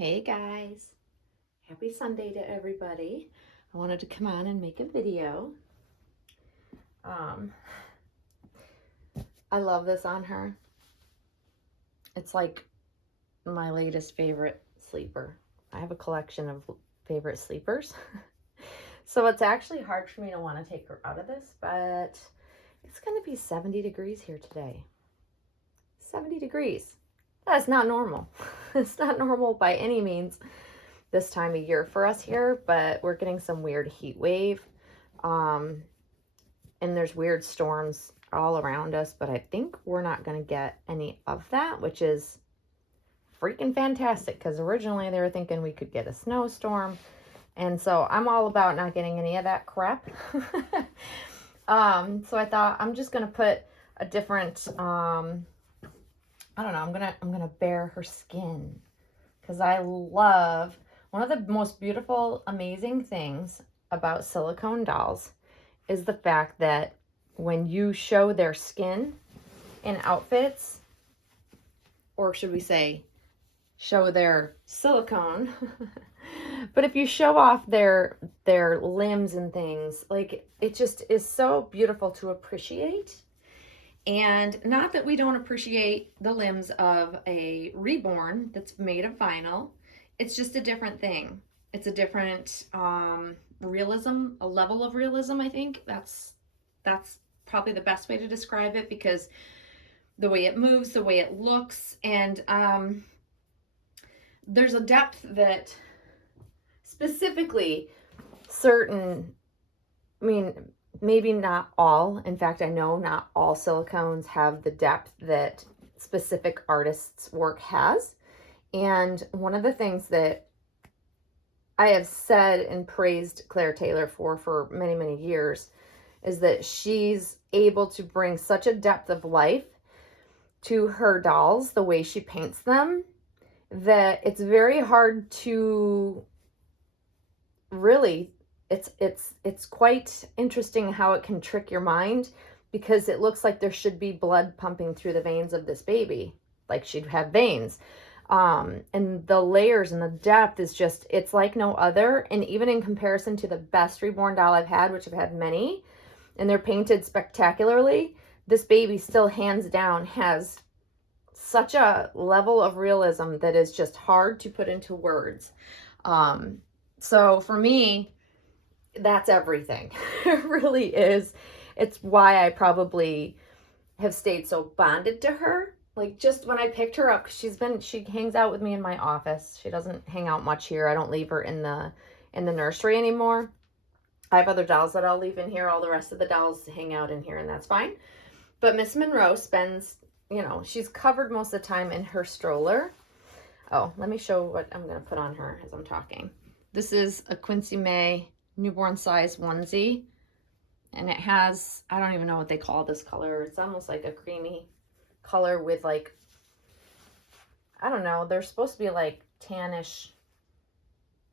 Hey guys, happy Sunday to everybody. I wanted to come on and make a video. Um, I love this on her. It's like my latest favorite sleeper. I have a collection of favorite sleepers. So it's actually hard for me to want to take her out of this, but it's going to be 70 degrees here today. 70 degrees. That's not normal. It's not normal by any means this time of year for us here, but we're getting some weird heat wave. And there's weird storms all around us, but I think we're not going to get any of that, which is freaking fantastic because originally they were thinking we could get a snowstorm. And so I'm all about not getting any of that crap. So I thought I'm just going to put a different, I don't know, I'm going to bare her skin because I love one of the most beautiful, amazing things about silicone dolls is the fact that when you show their skin in outfits, or should we say, show their silicone, but if you show off their limbs and things, like it just is so beautiful to appreciate. And not that we don't appreciate the limbs of a reborn that's made of vinyl. It's just a different thing. It's a different realism, a level of realism, I think. That's probably the best way to describe it because the way it moves, the way it looks, and there's a depth that specifically certain, I mean, maybe not all. In fact, I know not all silicones have the depth that specific artists' work has. And one of the things that I have said and praised Claire Taylor for many, many years is that she's able to bring such a depth of life to her dolls, the way she paints them, that it's very hard to really, it's quite interesting how it can trick your mind because it looks like there should be blood pumping through the veins of this baby, like she'd have veins. And the layers and the depth is just, it's like no other. And even in comparison to the best reborn doll I've had, which I've had many, and they're painted spectacularly, this baby still hands down has such a level of realism that is just hard to put into words. So for me, that's everything. It really is. It's why I probably have stayed so bonded to her. Like just when I picked her up, she hangs out with me in my office. She doesn't hang out much here. I don't leave her in the nursery anymore. I have other dolls that I'll leave in here. All the rest of the dolls hang out in here, and that's fine. But Miss Monroe spends, she's covered most of the time in her stroller. Oh, let me show what I'm going to put on her as I'm talking. This is a Quincy May newborn size onesie. And it has, I don't even know what they call this color. It's almost like a creamy color with like, I don't know. They're supposed to be like tannish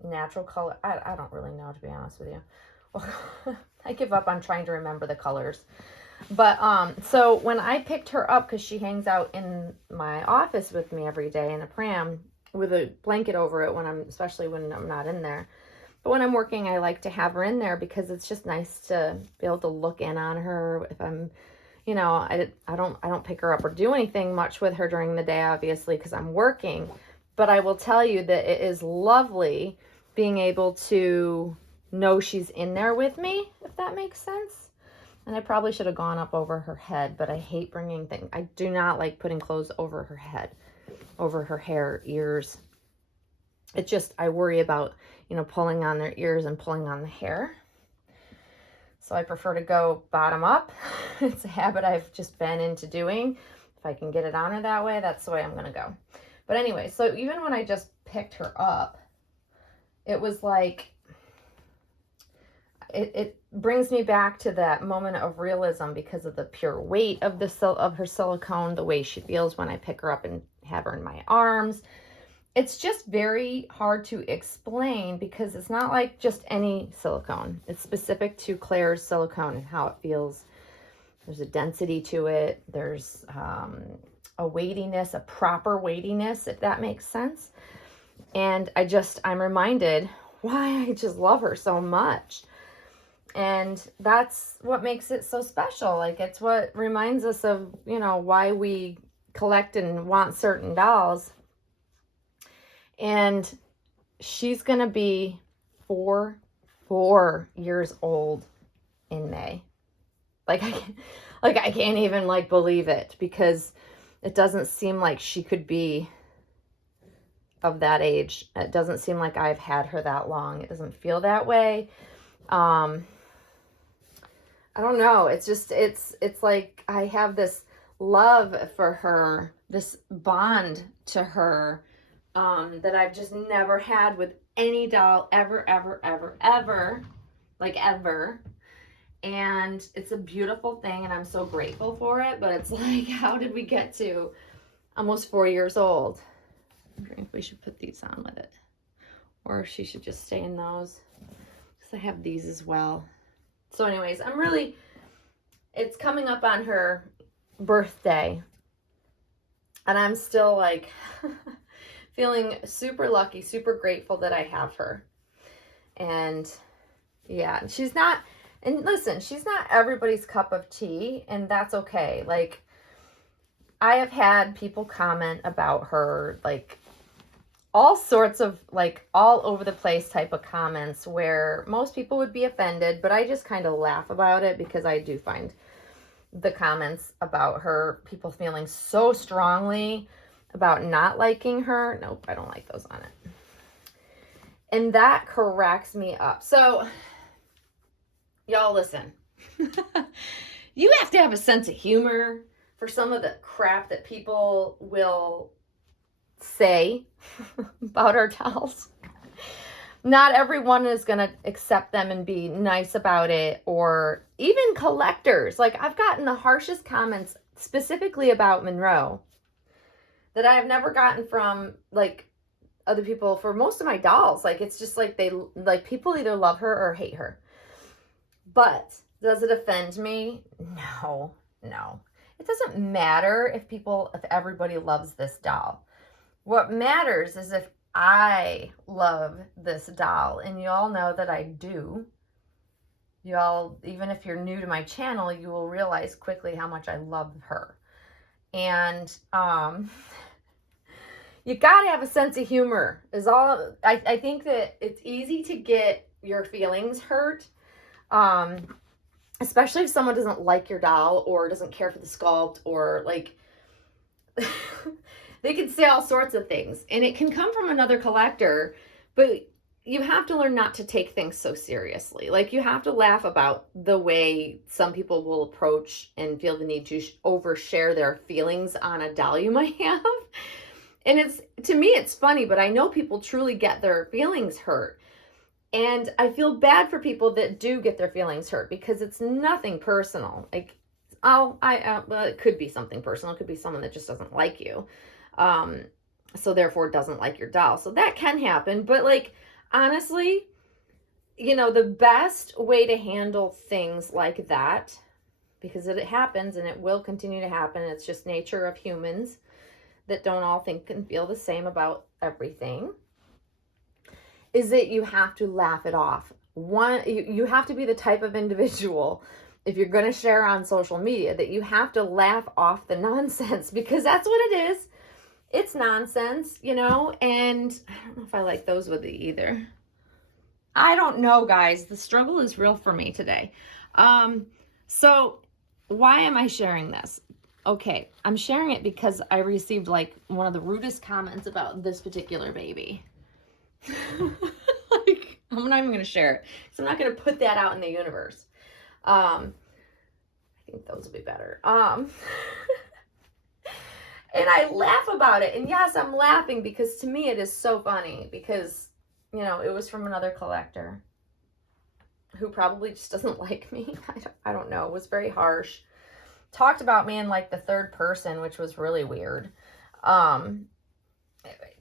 natural color. I don't really know, to be honest with you. I give up on trying to remember the colors. But so when I picked her up, because she hangs out in my office with me every day in a pram with a blanket over it especially when I'm not in there. But when I'm working, I like to have her in there because it's just nice to be able to look in on her. If I'm, I don't pick her up or do anything much with her during the day, obviously, because I'm working. But I will tell you that it is lovely being able to know she's in there with me, if that makes sense. And I probably should have gone up over her head, but I hate bringing things. I do not like putting clothes over her head, over her hair, ears. It just, I worry about, pulling on their ears and pulling on the hair. So I prefer to go bottom up. It's a habit I've just been into doing. If I can get it on her that way, that's the way I'm going to go. But anyway, so even when I just picked her up, it was like, it brings me back to that moment of realism because of the pure weight of her silicone, the way she feels when I pick her up and have her in my arms. It's just very hard to explain because it's not like just any silicone. It's specific to Claire's silicone and how it feels. There's a density to it. There's a weightiness, a proper weightiness, if that makes sense. And I'm reminded why I just love her so much. And that's what makes it so special. Like, it's what reminds us of, why we collect and want certain dolls. And she's going to be four years old in May. Like, I can't even like believe it, because it doesn't seem like she could be of that age. It doesn't seem like I've had her that long. It doesn't feel that way. I don't know. It's just, it's like I have this love for her, this bond to her, that I've just never had with any doll ever, ever, ever, ever, like ever. And it's a beautiful thing, and I'm so grateful for it. But it's like, how did we get to almost 4 years old? I'm wondering if we should put these on with it, or if she should just stay in those, because I have these as well. So anyways, it's coming up on her birthday, and I'm still like feeling super lucky, super grateful that I have her. And yeah, and listen, she's not everybody's cup of tea, and that's okay. Like, I have had people comment about her, like, all sorts of, like, all over the place type of comments where most people would be offended, but I just kind of laugh about it, because I do find the comments about her, people feeling so strongly about not liking her. Nope, I don't like those on it. And that cracks me up. So, y'all listen. You have to have a sense of humor for some of the crap that people will say about our dolls. Not everyone is going to accept them and be nice about it, or even collectors. Like, I've gotten the harshest comments specifically about Monroe that I have never gotten from, like, other people for most of my dolls. Like, it's just like people either love her or hate her. But does it offend me? No. It doesn't matter if everybody loves this doll. What matters is if I love this doll, and you all know that I do. You all, even if you're new to my channel, you will realize quickly how much I love her. And you gotta have a sense of humor. I think that it's easy to get your feelings hurt, especially if someone doesn't like your doll or doesn't care for the sculpt, or like they can say all sorts of things, and it can come from another collector, but you have to learn not to take things so seriously. Like, you have to laugh about the way some people will approach and feel the need to overshare their feelings on a doll you might have. And to me, it's funny, but I know people truly get their feelings hurt. And I feel bad for people that do get their feelings hurt, because it's nothing personal. Like, well, it could be something personal. It could be someone that just doesn't like you. So therefore doesn't like your doll. So that can happen. But, like, honestly, the best way to handle things like that, because it happens and it will continue to happen, it's just nature of humans that don't all think and feel the same about everything, is that you have to laugh it off. You have to be the type of individual, if you're going to share on social media, that you have to laugh off the nonsense, because that's what it is. It's nonsense, and I don't know if I like those with it either. I don't know, guys. The struggle is real for me today. So why am I sharing this? Okay, I'm sharing it because I received, like, one of the rudest comments about this particular baby. Like, I'm not even going to share it, because I'm not going to put that out in the universe. I think those will be better. And I laugh about it. And yes, I'm laughing because to me it is so funny, because, it was from another collector who probably just doesn't like me. I don't know. It was very harsh. Talked about me in, like, the third person, which was really weird. I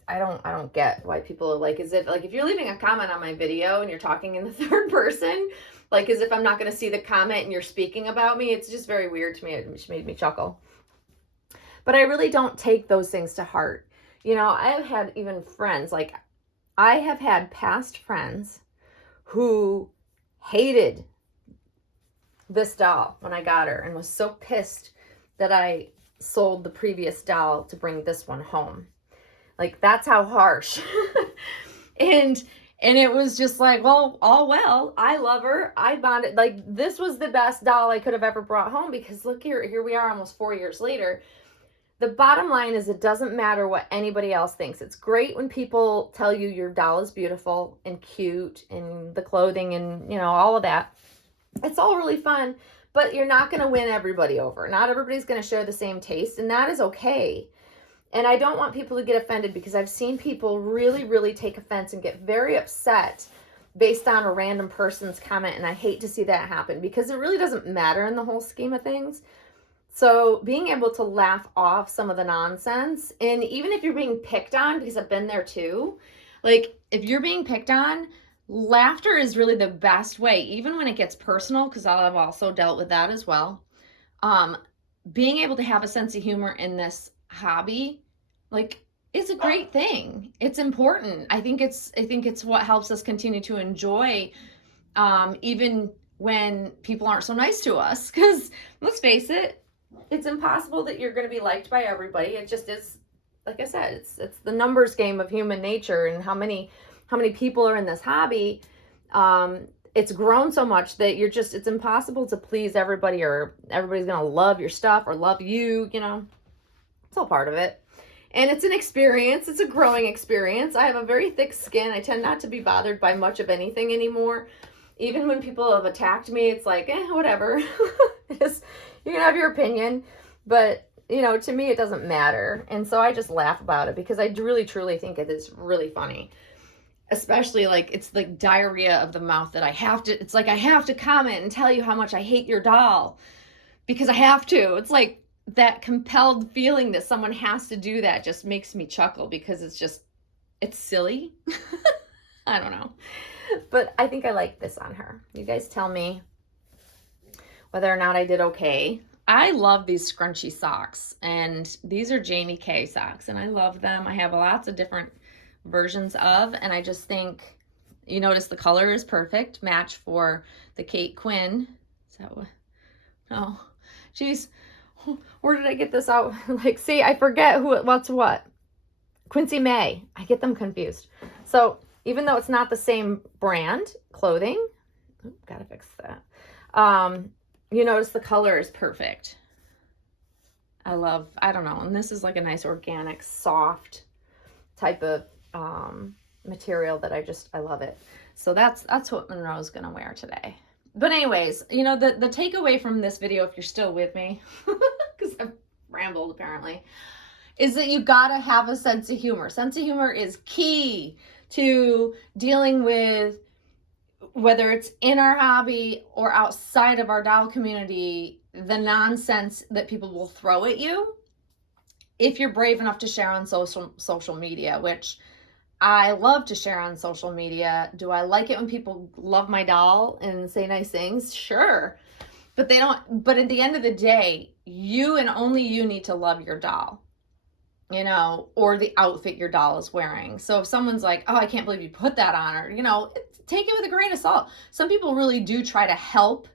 don't get why people are like, as if, like, if you're leaving a comment on my video and you're talking in the third person, like, as if I'm not going to see the comment and you're speaking about me. It's just very weird to me. It made me chuckle. But I really don't take those things to heart. I've had even friends, like, I have had past friends who hated this doll when I got her and was so pissed that I sold the previous doll to bring this one home. Like, that's how harsh. and it was just like, well, all well, I love her. I bonded. Like, this was the best doll I could have ever brought home, because look, here we are almost 4 years later. The bottom line is, it doesn't matter what anybody else thinks. It's great when people tell you your doll is beautiful and cute and the clothing and, you know, all of that. It's all really fun, but you're not going to win everybody over. Not everybody's going to share the same taste, and that is okay. And I don't want people to get offended, because I've seen people really, really take offense and get very upset based on a random person's comment, and I hate to see that happen, because it really doesn't matter in the whole scheme of things. So being able to laugh off some of the nonsense, and even if you're being picked on, because I've been there too, like, if you're being picked on, laughter is really the best way, even when it gets personal, because I've also dealt with that as well. Being able to have a sense of humor in this hobby, like, is a great thing. It's important. I think it's what helps us continue to enjoy, even when people aren't so nice to us, because let's face it, it's impossible that you're going to be liked by everybody. It just is, like I said, it's the numbers game of human nature, and how many people are in this hobby. It's grown so much that it's impossible to please everybody, or everybody's going to love your stuff or love you, you know. It's all part of it. And it's an experience. It's a growing experience. I have a very thick skin. I tend not to be bothered by much of anything anymore. Even when people have attacked me, it's like, whatever. You can have your opinion, but, you know, to me, it doesn't matter. And so I just laugh about it, because I really, truly think it is really funny. Especially, like, it's like diarrhea of the mouth that I have to comment and tell you how much I hate your doll, because I have to. It's like that compelled feeling that someone has to do that just makes me chuckle, because it's silly. I don't know. But I think I like this on her. You guys tell me whether or not I did okay. I love these scrunchy socks, and these are Jamie K socks, and I love them. I have lots of different versions of, and I just think, you notice the color is perfect match for the Kate Quinn. So, oh, geez, where did I get this out? Like, see, I forget what's what. Quincy May. I get them confused. So even though it's not the same brand clothing, gotta fix that. You notice the color is perfect. I don't know. And this is like a nice organic, soft type of material that I love it. So that's what Monroe's gonna wear today. But anyways, you know, the takeaway from this video, if you're still with me, because I've rambled apparently, is that you gotta have a sense of humor. Sense of humor is key to dealing with, whether it's in our hobby or outside of our doll community, the nonsense that people will throw at you, if you're brave enough to share on social media, which I love to share on social media. Do I like it when people love my doll and say nice things? Sure. But they don't. But at the end of the day, you and only you need to love your doll, you know, or the outfit your doll is wearing. So if someone's like, oh, I can't believe you put that on her, you know, take it with a grain of salt. Some people really do try to help,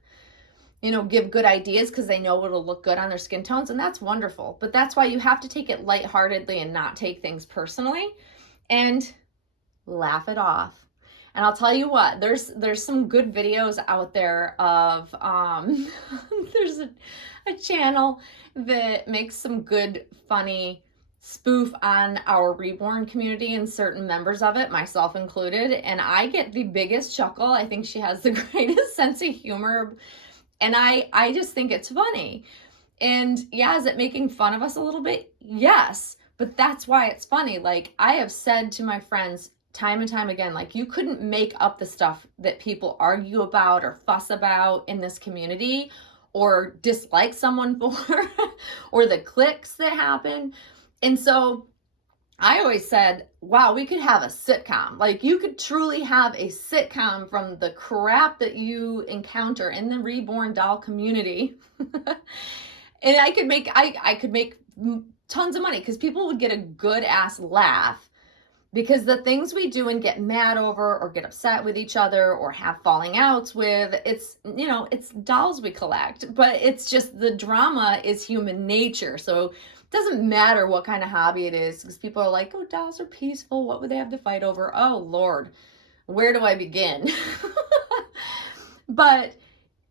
you know, give good ideas because they know it'll look good on their skin tones, and that's wonderful. But that's why you have to take it lightheartedly and not take things personally, and laugh it off. And I'll tell you what, there's some good videos out there of there's a channel that makes some good funny spoof on our reborn community and certain members of it, myself included, and I get the biggest chuckle. I think she has the greatest sense of humor, and I just think it's funny. And yeah, is it making fun of us a little bit? Yes, but that's why it's funny. Like, I have said to my friends time and time again, like, you couldn't make up the stuff that people argue about or fuss about in this community, or dislike someone for, or the cliques that happen. And so I always said, wow, we could have a sitcom. Like, you could truly have a sitcom from the crap that you encounter in the reborn doll community. And I could make tons of money, because people would get a good ass laugh Because the things we do and get mad over or get upset with each other or have falling outs with, it's, you know, it's dolls we collect, but it's just the drama is human nature. So it doesn't matter what kind of hobby it is, because people are like, oh, dolls are peaceful. What would they have to fight over? Oh, Lord, where do I begin? But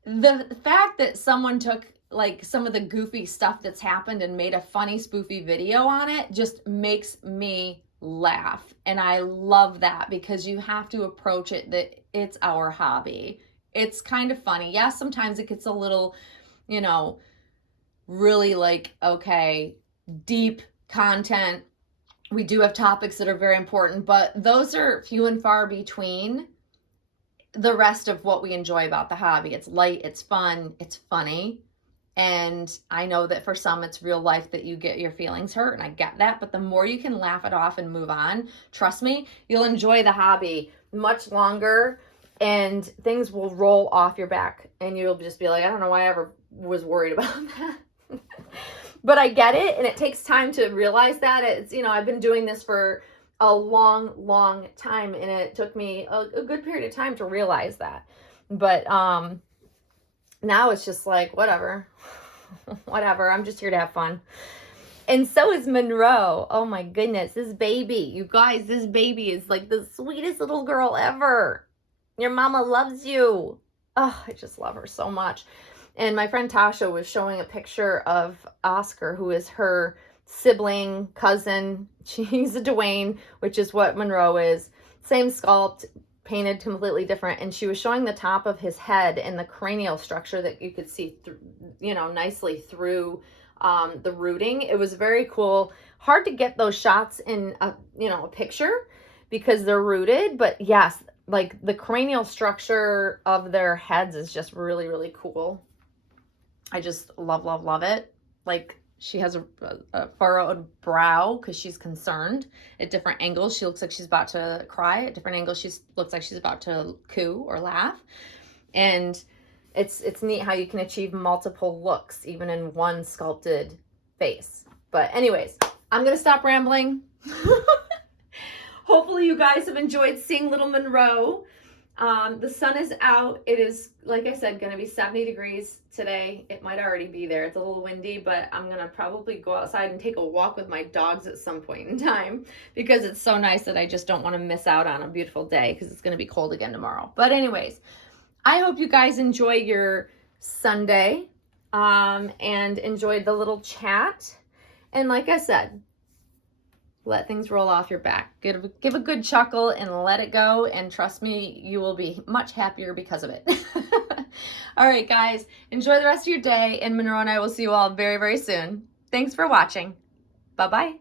the fact that someone took like some of the goofy stuff that's happened and made a funny spoofy video on it just makes me laugh. And I love that, because you have to approach it that it's our hobby. It's kind of funny. Yeah, sometimes it gets a little, you know, really like, okay, deep content. We do have topics that are very important, but those are few and far between the rest of what we enjoy about the hobby. It's light, it's fun, it's funny. And I know that for some, it's real life that you get your feelings hurt, and I get that. But the more you can laugh it off and move on, trust me, you'll enjoy the hobby much longer, and things will roll off your back, and you'll just be like, I don't know why I ever was worried about that. But I get it, and it takes time to realize that. It's, you know, I've been doing this for a long, long time, and it took me a good period of time to realize that. But now it's just like, whatever. Whatever. I'm just here to have fun. And so is Monroe. Oh my goodness. This baby. You guys, this baby is like the sweetest little girl ever. Your mama loves you. Oh, I just love her so much. And my friend Tasha was showing a picture of Oscar, who is her sibling, cousin. She's a Dwayne, which is what Monroe is. Same sculpt, painted completely different. And she was showing the top of his head and the cranial structure that you could see through, you know, nicely through the rooting. It was very cool. Hard to get those shots in a, you know, a picture because they're rooted, but yes, like the cranial structure of their heads is just really, really cool. I just love, love, love it. Like, she has a furrowed brow because she's concerned. At different angles, she looks like she's about to cry. At different angles, she looks like she's about to coo or laugh. And it's neat how you can achieve multiple looks, even in one sculpted face. But anyways, I'm going to stop rambling. Hopefully you guys have enjoyed seeing little Monroe. The sun is out. It is, like I said, going to be 70 degrees today. It might already be there. It's a little windy, but I'm going to probably go outside and take a walk with my dogs at some point in time, because it's so nice that I just don't want to miss out on a beautiful day, because it's going to be cold again tomorrow. But anyways, I hope you guys enjoy your Sunday and enjoyed the little chat. And like I said, let things roll off your back. Give a good chuckle and let it go. And trust me, you will be much happier because of it. All right, guys, enjoy the rest of your day. And Monroe and I will see you all very, very soon. Thanks for watching. Bye-bye.